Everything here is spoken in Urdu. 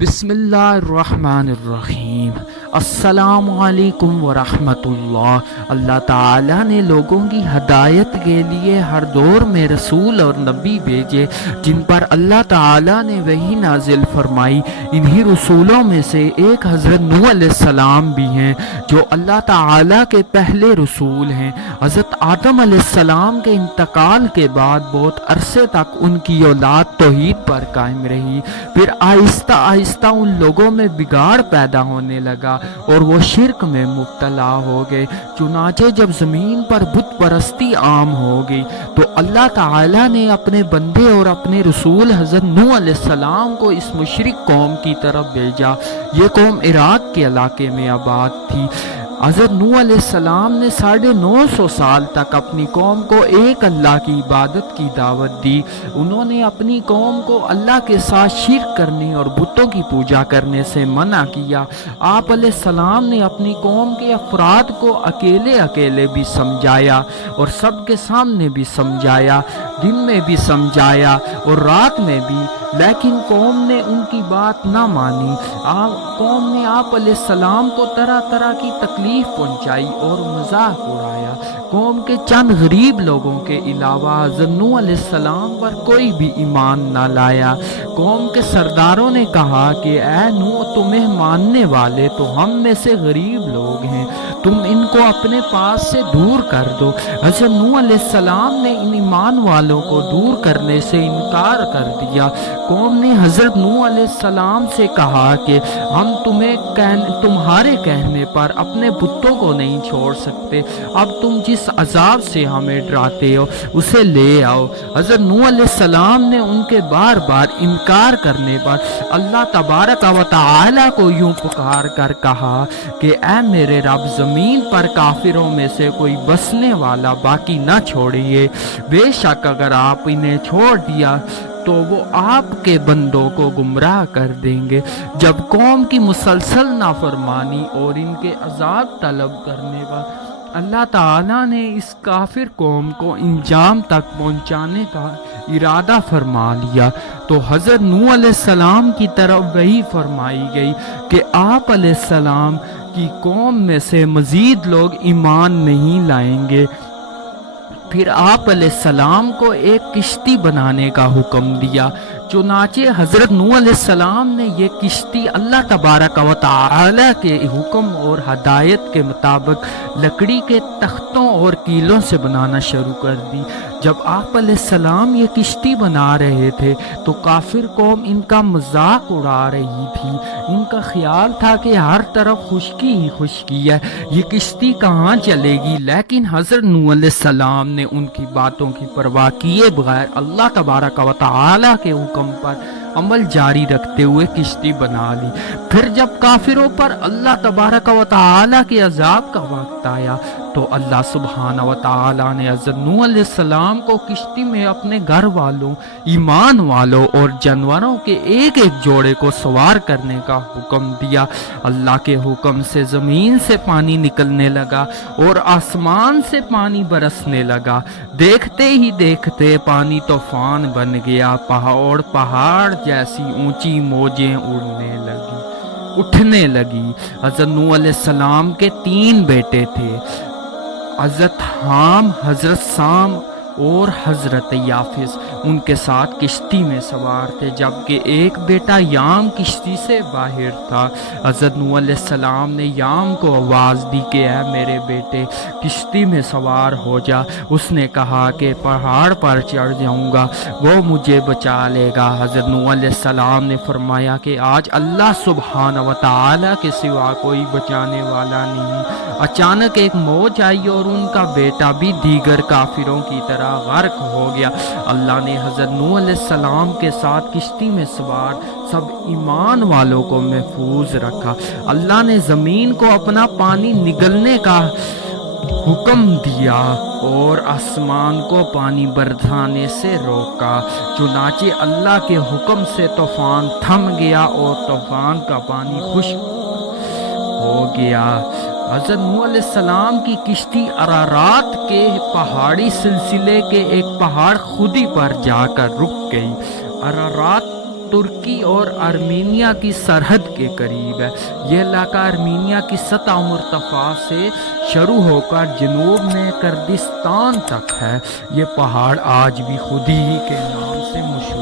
بسم اللہ الرحمن الرحیم۔ السلام علیکم ورحمۃ اللہ۔ اللہ تعالیٰ نے لوگوں کی ہدایت کے لیے ہر دور میں رسول اور نبی بھیجے جن پر اللہ تعالیٰ نے وحی نازل فرمائی۔ انہی رسولوں میں سے ایک حضرت نوح علیہ السلام بھی ہیں جو اللہ تعالیٰ کے پہلے رسول ہیں۔ حضرت آدم علیہ السلام کے انتقال کے بعد بہت عرصے تک ان کی اولاد توحید پر قائم رہی، پھر آہستہ آہستہ ان لوگوں میں بگاڑ پیدا ہونے لگا اور وہ شرک میں مبتلا ہو گئے۔ چنانچہ جب زمین پر بت پرستی عام ہو گئی تو اللہ تعالیٰ نے اپنے بندے اور اپنے رسول حضرت نوح علیہ السلام کو اس مشرک قوم کی طرف بھیجا۔ یہ قوم عراق کے علاقے میں آباد تھی۔ حضرت نوح علیہ السلام نے 950 سال تک اپنی قوم کو ایک اللہ کی عبادت کی دعوت دی۔ انہوں نے اپنی قوم کو اللہ کے ساتھ شرک کرنے اور بتوں کی پوجا کرنے سے منع کیا۔ آپ علیہ السلام نے اپنی قوم کے افراد کو اکیلے بھی سمجھایا اور سب کے سامنے بھی سمجھایا، دن میں بھی سمجھایا اور رات میں بھی، لیکن قوم نے ان کی بات نہ مانی۔ قوم نے آپ علیہ السلام کو طرح طرح کی تکلیف پہنچائی اور مذاق اڑایا۔ قوم کے چند غریب لوگوں کے علاوہ حضرت نوح علیہ السلام پر کوئی بھی ایمان نہ لایا۔ قوم کے سرداروں نے کہا کہ اے نوح، تمہیں ماننے والے تو ہم میں سے غریب لوگ ہیں، تم ان کو اپنے پاس سے دور کر دو۔ حضرت نوح علیہ السلام نے ان ایمان والوں کو دور کرنے سے انکار کر دیا۔ قوم نے حضرت نوح علیہ السلام سے کہا کہ ہم تمہارے کہنے پر اپنے بتوں کو نہیں چھوڑ سکتے، اب تم جس عذاب سے ہمیں ڈراتے ہو اسے لے آؤ۔ حضرت نوح علیہ السلام نے ان کے بار بار انکار کرنے پر اللہ تبارک و تعالی کو یوں پکار کر کہا کہ اے میرے رب، زمین پر کافروں میں سے کوئی بسنے والا باقی نہ چھوڑیے، بے شک اگر آپ انہیں چھوڑ دیا تو وہ آپ کے بندوں کو گمراہ کر دیں گے۔ جب قوم کی مسلسل نافرمانی اور ان کے عذاب طلب کرنے پر اللہ تعالیٰ نے اس کافر قوم کو انجام تک پہنچانے کا ارادہ فرما لیا تو حضرت نوح علیہ السلام کی طرف وحی فرمائی گئی کہ آپ علیہ السلام کی قوم میں سے مزید لوگ ایمان نہیں لائیں گے۔ پھر آپ علیہ السلام کو ایک کشتی بنانے کا حکم دیا۔ چنانچہ حضرت نوح علیہ السلام نے یہ کشتی اللہ تبارک و تعالی کے حکم اور ہدایت کے مطابق لکڑی کے تختوں اور کیلوں سے بنانا شروع کر دی۔ جب آپ علیہ السلام یہ کشتی بنا رہے تھے تو کافر قوم ان کا مذاق اڑا رہی تھی۔ ان کا خیال تھا کہ ہر طرف خشکی ہی خشکی ہے، یہ کشتی کہاں چلے گی، لیکن حضرت نوح علیہ السلام نے ان کی باتوں کی پرواہ کیے بغیر اللہ تبارک و تعالی کے حکم پر عمل جاری رکھتے ہوئے کشتی بنا لی۔ پھر جب کافروں پر اللہ تبارک و تعالی کے عذاب کا وقت آیا تو اللہ سبحانہ و تعالی نے حضرت نوح علیہ السلام کو کشتی میں اپنے گھر والوں، ایمان والوں اور جانوروں کے ایک ایک جوڑے کو سوار کرنے کا حکم دیا۔ اللہ کے حکم سے زمین سے پانی نکلنے لگا اور آسمان سے پانی برسنے لگا۔ دیکھتے ہی دیکھتے پانی طوفان بن گیا، پہاڑ جیسی اونچی موجیں اٹھنے لگی۔ حضرت نوح علیہ السلام کے 3 بیٹے تھے، حضرت حام، حضرت سام اور حضرت یافس، ان کے ساتھ کشتی میں سوار تھے، جبکہ ایک بیٹا یام کشتی سے باہر تھا۔ حضرت نوح علیہ السلام نے یام کو آواز دی کہ اے میرے بیٹے، کشتی میں سوار ہو جا۔ اس نے کہا کہ پہاڑ پر چڑھ جاؤں گا، وہ مجھے بچا لے گا۔ حضرت نوح علیہ السلام نے فرمایا کہ آج اللہ سبحانہ و تعالی کے سوا کوئی بچانے والا نہیں۔ اچانک ایک موج آئی اور ان کا بیٹا بھی دیگر کافروں کی طرح غرق ہو گیا۔ اللہ نے حضرت نوح علیہ السلام کے ساتھ کشتی میں سوار سب ایمان والوں کو محفوظ رکھا۔ اللہ نے زمین کو اپنا پانی نگلنے کا حکم دیا اور آسمان کو پانی برسانے سے روکا۔ چنانچہ اللہ کے حکم سے طوفان تھم گیا اور طوفان کا پانی خشک ہو گیا۔ حضرت نوح علیہ السلام کی کشتی ارارات کے پہاڑی سلسلے کے ایک پہاڑ خودی پر جا کر رک گئی۔ ارارات ترکی اور آرمینیا کی سرحد کے قریب ہے۔ یہ علاقہ آرمینیا کی سطح مرتفع سے شروع ہو کر جنوب میں کردستان تک ہے۔ یہ پہاڑ آج بھی خودی کے نام سے مشہور